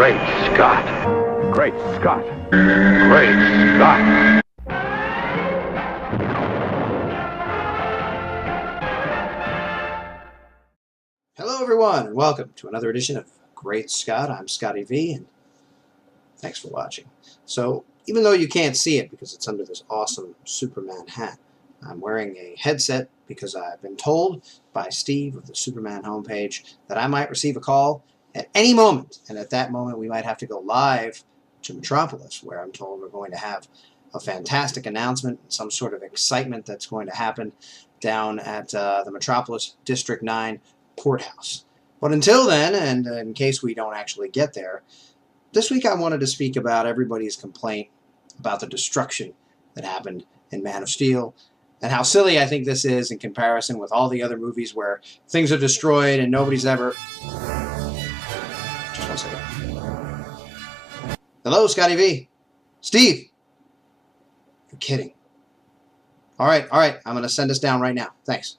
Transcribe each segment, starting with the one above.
Great Scott. Great Scott. Great Scott. Hello everyone, and welcome to another edition of Great Scott. I'm Scotty V, and thanks for watching. So, even though you can't see it because it's under this awesome Superman hat, I'm wearing a headset because I've been told by Steve of the Superman homepage that I might receive a call at any moment, and at that moment we might have to go live to Metropolis, where I'm told we're going to have a fantastic announcement, some sort of excitement that's going to happen down at the Metropolis District 9 courthouse. But until then, and in case we don't actually get there, this week I wanted to speak about everybody's complaint about the destruction that happened in Man of Steel, and how silly I think this is in comparison with all the other movies where things are destroyed and nobody's ever... Just one second. Hello, Scotty V. Steve! You're kidding. Alright, I'm going to send us down right now. Thanks.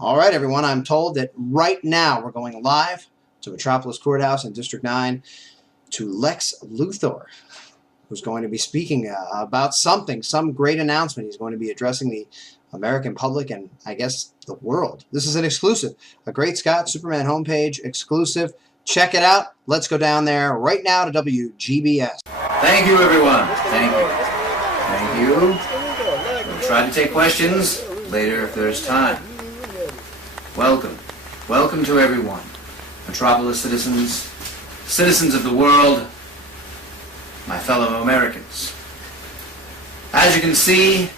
Alright, everyone, I'm told that right now we're going live to Metropolis Courthouse in District 9 to Lex Luthor, who's going to be speaking about something, some great announcement. He's going to be addressing the American public and, I guess, the world. This is an exclusive, a Great Scott Superman homepage exclusive. Check it out. Let's go down there right now to WGBS. Thank you, everyone. Thank you. Thank you. We'll try to take questions later if there's time. Welcome. Welcome to everyone. Metropolis citizens, citizens of the world, my fellow Americans. As you can see,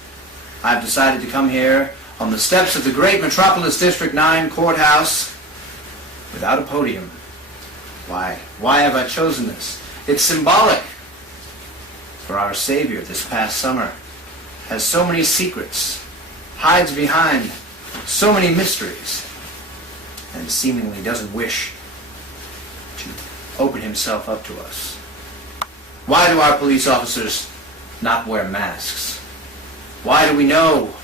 I've decided to come here on the steps of the great Metropolis District 9 courthouse without a podium. Why? Why have I chosen this? It's symbolic. For our Savior this past summer has so many secrets, hides behind so many mysteries, and seemingly doesn't wish to open himself up to us. Why do our police officers not wear masks? Why do we know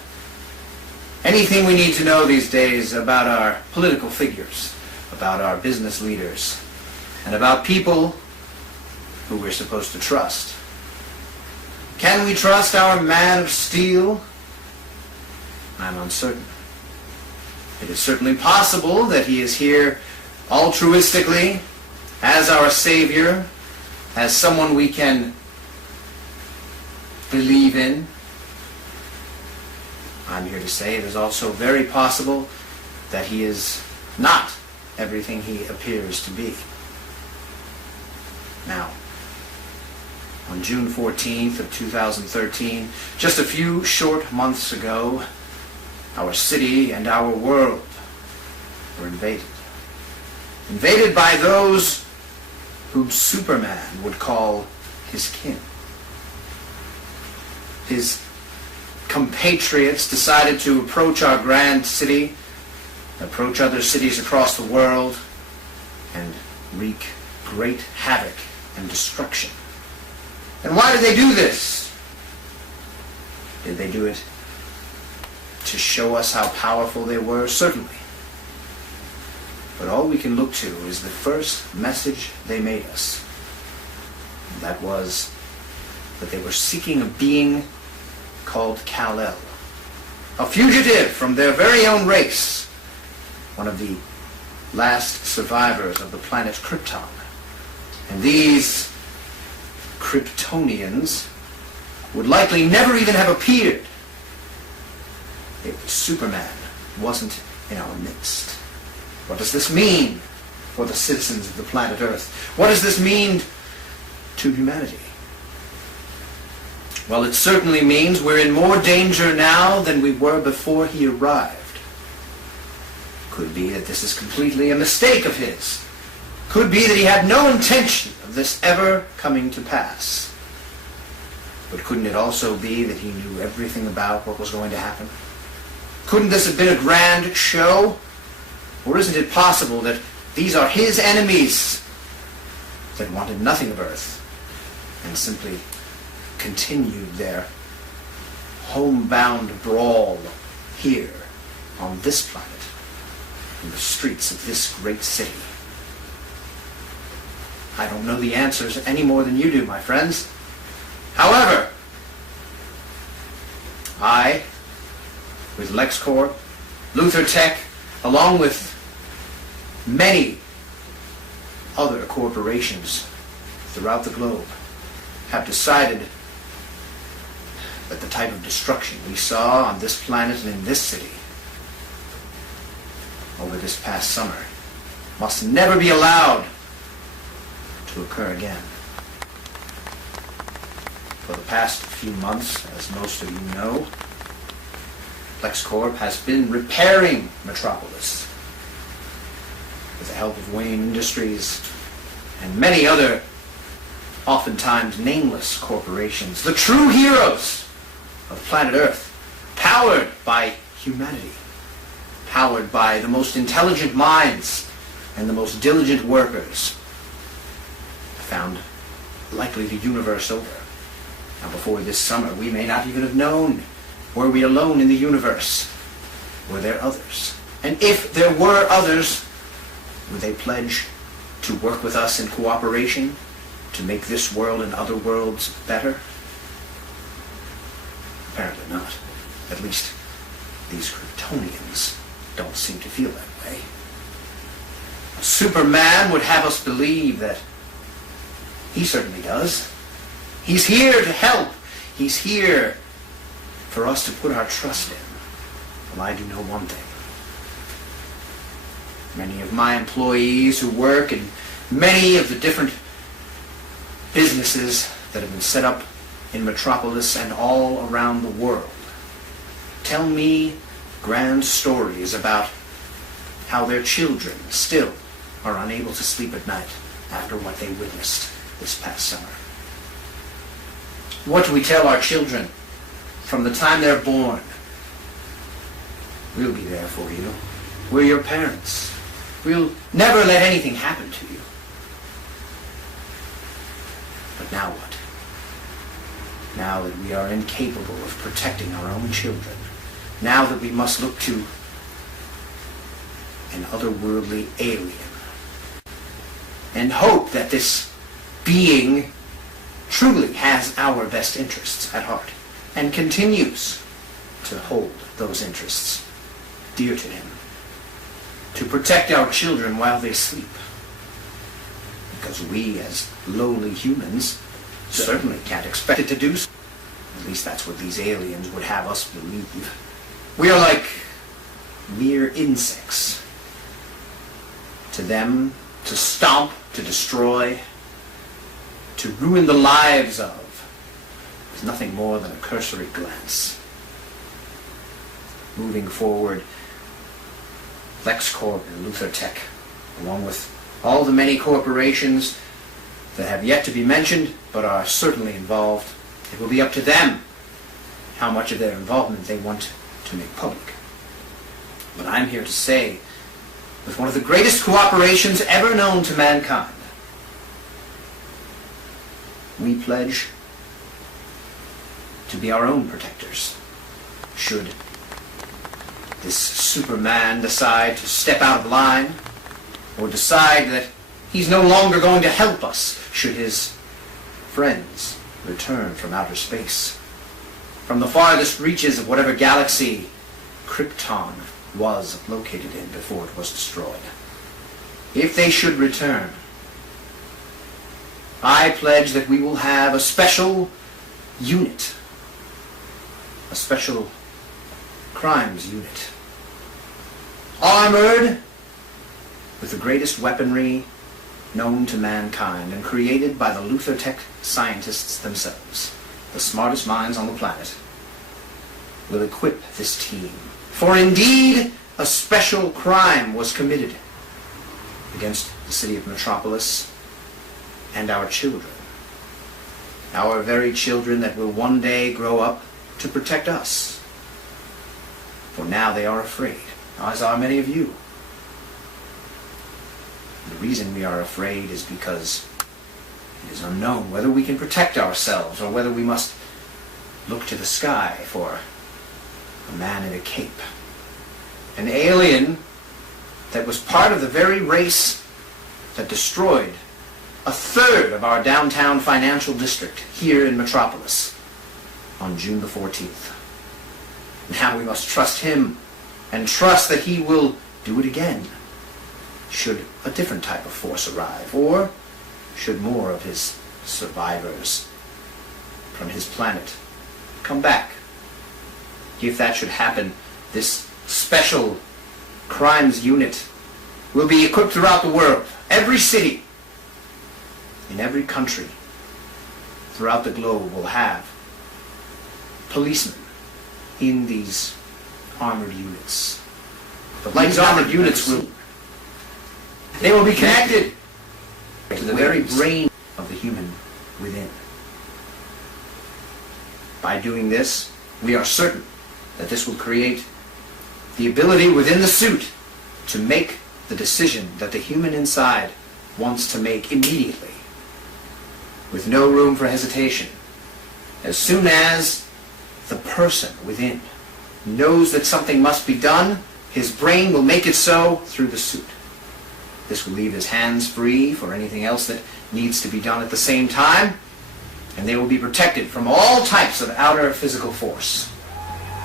anything we need to know these days about our political figures, about our business leaders, and about people who we're supposed to trust? Can we trust our Man of Steel? I'm uncertain. It is certainly possible that he is here altruistically, as our Savior, as someone we can believe in. I'm here to say it is also very possible that he is not everything he appears to be. Now, on June 14th of 2013, just a few short months ago, our city and our world were invaded. Invaded by those whom Superman would call his kin. His compatriots decided to approach our grand city, approach other cities across the world, and wreak great havoc and destruction. And why did they do this? Did they do it to show us how powerful they were? Certainly. But all we can look to is the first message they made us. And that was that they were seeking a being called Kal-El, a fugitive from their very own race, one of the last survivors of the planet Krypton. And these Kryptonians would likely never even have appeared if Superman wasn't in our midst. What does this mean for the citizens of the planet Earth? What does this mean to humanity? Well, it certainly means we're in more danger now than we were before he arrived. Could be that this is completely a mistake of his. Could be that he had no intention of this ever coming to pass. But couldn't it also be that he knew everything about what was going to happen? Couldn't this have been a grand show? Or isn't it possible that these are his enemies that wanted nothing of Earth and simply continued their homebound brawl here on this planet, in the streets of this great city? I don't know the answers any more than you do, my friends. However, I, with LexCorp, Luthor Tech, along with many other corporations throughout the globe, have decided that the type of destruction we saw on this planet and in this city over this past summer must never be allowed to occur again. For the past few months, as most of you know, LexCorp has been repairing Metropolis with the help of Wayne Industries and many other, oftentimes nameless corporations, the true heroes of planet Earth, powered by humanity, powered by the most intelligent minds and the most diligent workers found likely the universe over. Now, before this summer, we may not even have known, were we alone in the universe? Were there others? And if there were others, would they pledge to work with us in cooperation to make this world and other worlds better? Apparently not. At least these Kryptonians don't seem to feel that way. Superman would have us believe that he certainly does. He's here to help. He's here for us to put our trust in. Well, I do know one thing. Many of my employees who work in many of the different businesses that have been set up in Metropolis and all around the world tell me grand stories about how their children still are unable to sleep at night after what they witnessed this past summer. What do we tell our children from the time they're born? We'll be there for you. We're your parents. We'll never let anything happen to you. But now what? Now that we are incapable of protecting our own children, now that we must look to an otherworldly alien and hope that this being truly has our best interests at heart and continues to hold those interests dear to him, to protect our children while they sleep. Because we, as lowly humans, certainly can't expect it to do so. At least that's what these aliens would have us believe. We are like mere insects. To them, to stomp, to destroy, to ruin the lives of, is nothing more than a cursory glance. Moving forward, LexCorp and Luthor Tech, along with all the many corporations that have yet to be mentioned but are certainly involved, it will be up to them how much of their involvement they want to make public. But I'm here to say, with one of the greatest cooperations ever known to mankind, we pledge to be our own protectors. Should this Superman decide to step out of line, or decide that he's no longer going to help us, should his friends return from outer space, from the farthest reaches of whatever galaxy Krypton was located in before it was destroyed. If they should return, I pledge that we will have a special unit, a special crimes unit, armored with the greatest weaponry known to mankind and created by the Luthor Tech scientists themselves, the smartest minds on the planet, will equip this team. For indeed, a special crime was committed against the city of Metropolis and our children. Our very children that will one day grow up to protect us. For now they are afraid, as are many of you. The reason we are afraid is because it is unknown whether we can protect ourselves or whether we must look to the sky for a man in a cape. An alien that was part of the very race that destroyed a third of our downtown financial district here in Metropolis on June the 14th. Now we must trust him and trust that he will do it again should a different type of force arrive, or should more of his survivors from his planet come back. If that should happen, this special crimes unit will be equipped throughout the world. Every city, in every country, throughout the globe will have policemen in these armored units. But like these armored units they will be connected to the very brain of the human within. By doing this, we are certain that this will create the ability within the suit to make the decision that the human inside wants to make immediately, with no room for hesitation. As soon as the person within knows that something must be done, his brain will make it so through the suit. This will leave his hands free for anything else that needs to be done at the same time, and they will be protected from all types of outer physical force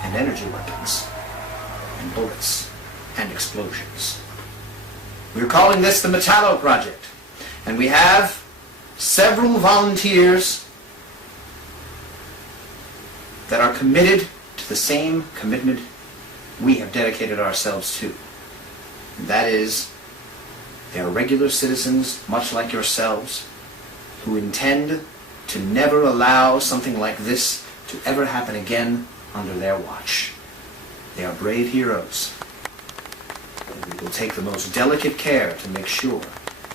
and energy weapons and bullets and explosions. We're calling this the Metallo Project, and we have several volunteers that are committed to the same commitment we have dedicated ourselves to. And that is, they are regular citizens, much like yourselves, who intend to never allow something like this to ever happen again under their watch. They are brave heroes, and we will take the most delicate care to make sure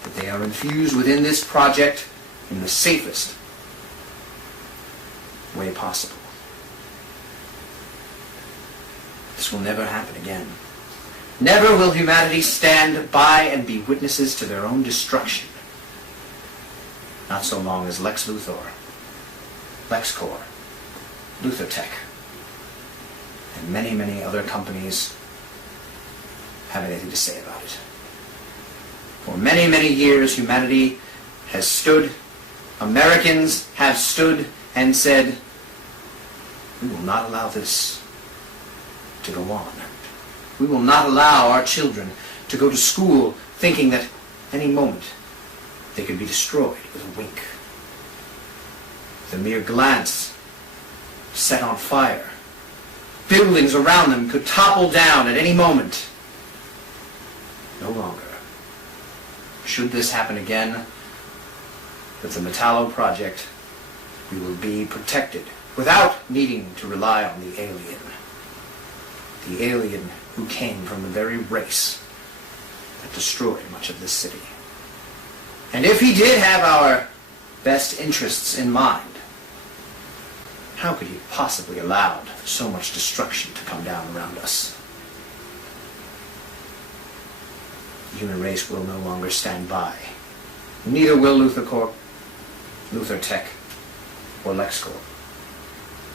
that they are infused within this project in the safest way possible. This will never happen again. Never will humanity stand by and be witnesses to their own destruction. Not so long as Lex Luthor, LexCorp, Luthor Tech, and many, many other companies have anything to say about it. For many, many years, humanity has stood, Americans have stood and said, we will not allow this to go on. We will not allow our children to go to school thinking that any moment they could be destroyed with a wink. The mere glance set on fire. Buildings around them could topple down at any moment. No longer. Should this happen again, with the Metallo Project, we will be protected without needing to rely on the alien. The alien who came from the very race that destroyed much of this city. And if he did have our best interests in mind, how could he possibly allow so much destruction to come down around us? The human race will no longer stand by. Neither will LuthorCorp, Luthor Tech, or LexCorp.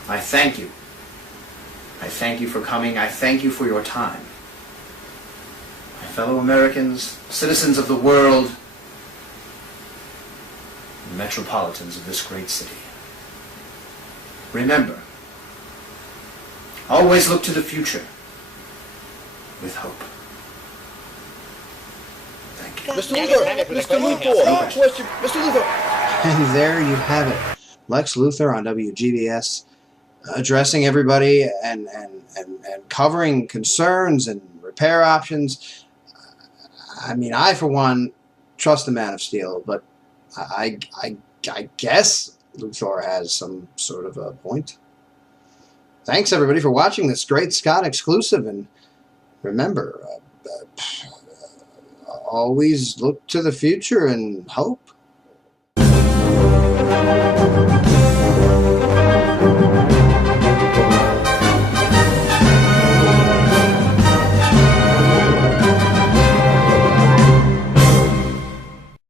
I thank you. I thank you for coming. I thank you for your time. My fellow Americans, citizens of the world, and metropolitans of this great city. Remember, always look to the future with hope. Thank you. Mr. Luthor! Mr. Luthor! Question, Mr. Luthor! And there you have it. Lex Luthor on WGBS, addressing everybody and covering concerns and repair options. I mean, I, for one, trust the Man of Steel, but I guess Luthor has some sort of a point. Thanks, everybody, for watching this Great Scott exclusive, and remember, always look to the future and hope.